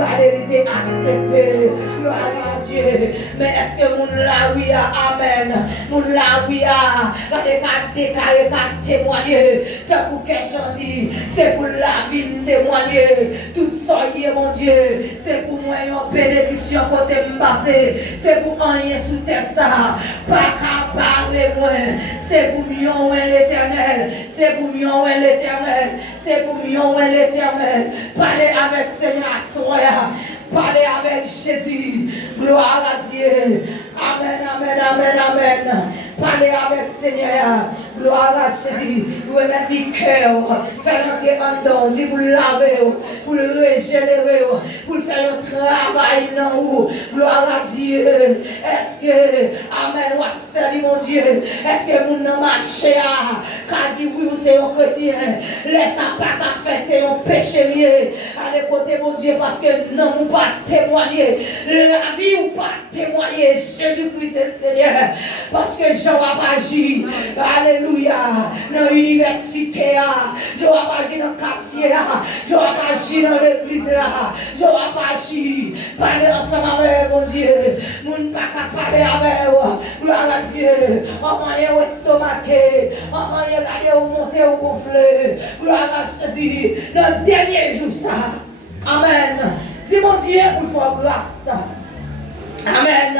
il était accepté. Gloire à Dieu. Mais est-ce que mon là oui amen? Mon là oui regardez qu'à déclarer, qu'à témoigner. Tant pour qu'elle dit, c'est pour la vie me témoigner. Tout ça y est mon Dieu. C'est pour moi une bénédiction côté me passer. C'est pour rien sous terre ça. Pas qu'à parler moi. C'est pour mieux l'éternel. C'est pour mieux l'éternel. C'est pour mieux l'éternel. Parlez avec Seigneur soya. Parlez avec Jésus. Gloire à Dieu. Amen, amen, amen, amen. Parlez avec Seigneur. Gloire à Jésus. Vous mettre le cœur. Faire entrer en dedans. Dit pour le laver. Pour le régénérer. Pour le faire un travail dans vous. Gloire à Dieu. Est-ce que, amen, ou servi mon Dieu. Est-ce que vous n'avez marché à. Quand dit oui, c'est un chrétien. Laisse pas qu'à faire, c'est un péché lié. Allez côté mon Dieu parce que non, vous pas témoigner. La vie ou pas témoigner. Jésus-Christ est Seigneur. Parce que Jean a agi. Alléluia. Dans l'université. Jean a agi dans le quartier. Jean a agi dans l'église. Jean a agi. Parler ensemble avec mon Dieu. Moun pas qu'à parler avec vous. Gloire à Dieu. En moyen ou estomaqué. En moyen garder ou monter ou gonfler. Gloire à Jésus. Dans le dernier jour ça. Amen. Dis mon Dieu pour faire grâce. Amen.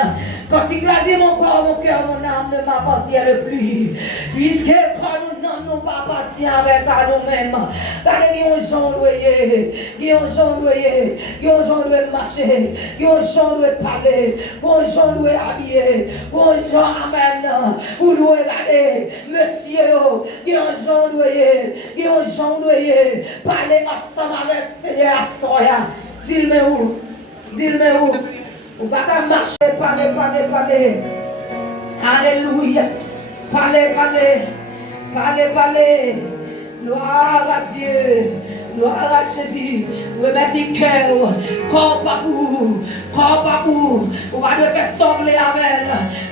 Quand il a dit mon corps, mon cœur, mon âme ne m'appartiennent plus. Puisque quand nous n'avons pas appartient avec à nous-mêmes. Car il y a un gens loyer, il y a un gens loyer, il y a un gens loyer marcher, il y a un gens loyer parler, il y a un gens loyer habiller, il y a un gens amen, ou loyer regarder, monsieur, il y a un gens loyer, il y a un gens loyer, parler ensemble avec Seigneur à soya. Dis-le où, dis-le où. Vous ne pouvez pas marcher, parler. Alléluia. Parler. Gloire à Dieu. Gloire à Jésus. Remettre le cœur. Corps pas pour. On va le faire sembler avec.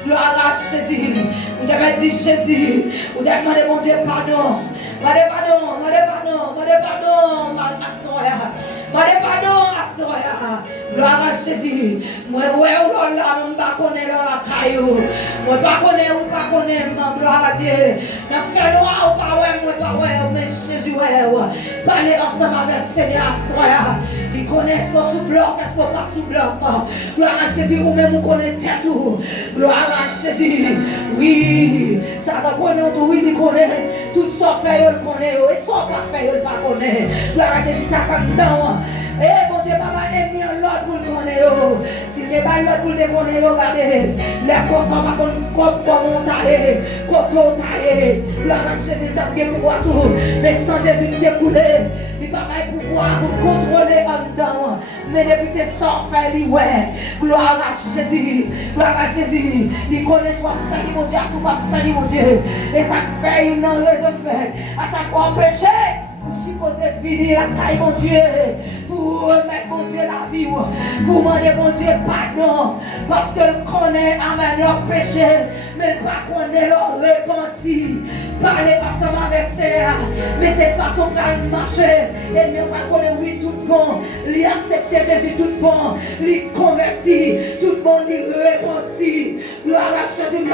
Gloire à Jésus. Vous devez dire Jésus. Vous devez demander mon Dieu pardon. Gloire à Jésus. Moi, ouais, ou là, je ne connais pas la caillou. Moi, je ne connais pas, gloire à Dieu. Je fais noir ou pas, ouais, mais Jésus, ouais. Parlez ensemble avec Seigneur, soya. Ils connaissent ce qu'on sous bluff, est-ce qu'on pas sous bluff. Gloire à Jésus, ou même vous connaissez tout. Gloire à Jésus. Oui, ça va connaître tout, oui, il connaît. Tout ça fait, il connaît. Et ça pas fait, il pas connaît. Gloire à Jésus, ça comme dans. Eh, mon Dieu, papa, aide-moi l'autre pour le connaître. S'il n'y a pas l'autre pour le connaître, regardez. Les cossons va comme tailler, coton tailler. Gloire à Jésus, t'as bien pouvoir sur. Mais sans Jésus, il découle. Il va pas pouvoir pour contrôler en dedans. Mais depuis c'est sans faire, il ouais. Gloire à Jésus. Il connaît soit salut mon Dieu, soit pas salut mon Dieu. Et ça fait une raison de faire. À chaque fois, péché. Vous supposez finir la taille, mon Dieu, pour remettre, mon Dieu, la vie, pour demander, mon Dieu, pardon, parce que connaît, amen, leur péché, mais pas connaît leur repenti. Parlez ensemble avec Seigneur, mais c'est façon qu'elle marche, et nous pas connaître, oui, tout bon, lui accepter Jésus, tout bon, lui converti, tout bon, lui repenti, gloire à Jésus,